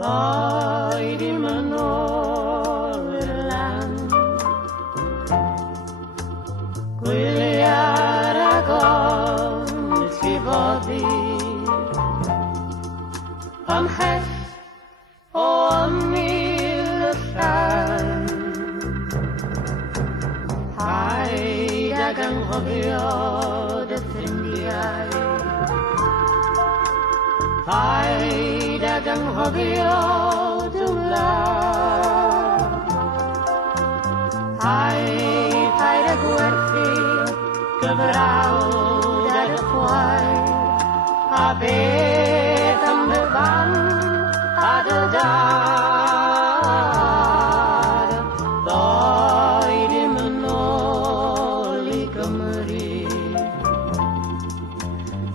Doi di manolan Gwyliaragon ti foddi Ymhell o ymyl y llan Paid ag anghofio dy ffrindiau Paid ag anghofio dy wlad Paid ag werthu gyfrawd ar y chwaer A beth am dy fam a dy dad Ddoi dim yn ôl i Gymru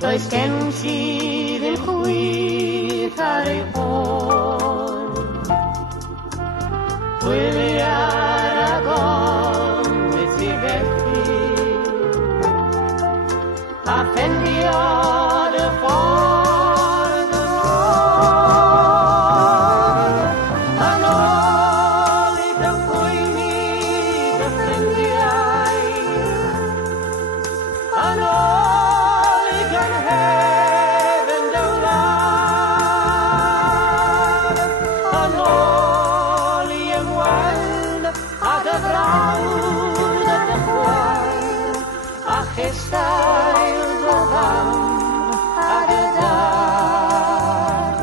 Does gen ti ddim chwith ar ei hôl Gwyliaragon beth i felly A ffendio dy ffordd yn ôl i dy poeni dy ffrindiau Yn ôl i gynhefn dy wlad Yn ôl i ymweld a dy frawd a dy chwaer A chystau dy fam a dy dad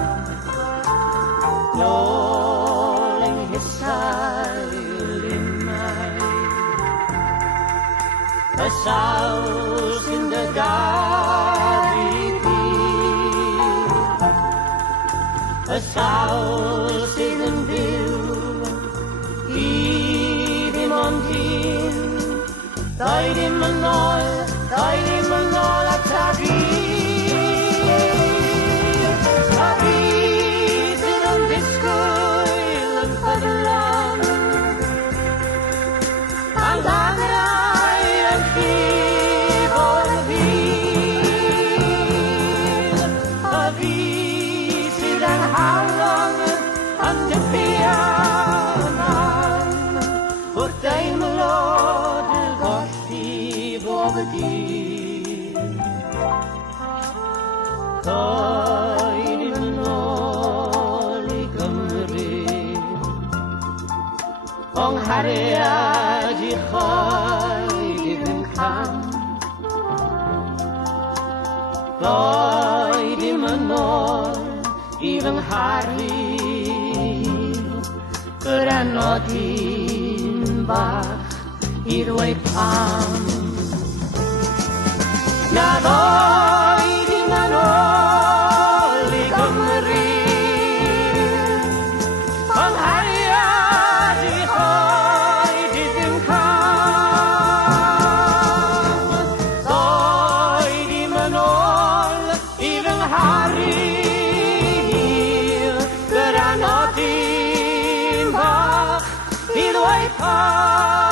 Nôl yng nghysail unau Y sawl sy'n dy garu fi Y sawl sydd yn fyw I ddim ond un Doi ddim yn ôl ata fi A fi sydd yn disgwyl yn ffyddlon Amdaniau yn llif o'r ddydd A fi sydd yn hawlon yn dyffiaman Wrth deimlo dy golli bob dydd Doi dim yn ôl i Gymru O'n nghariad i choed yn cam Doi dim yn ôl i fy ngharu Gyda nodyn bach I ddweud pam Na ddoi dim yn ôl i Gymru O'n nghariad i choed yn cam Ddoi dim yn ôl i fy ngharu Gyda nodyn bach I ddweud pam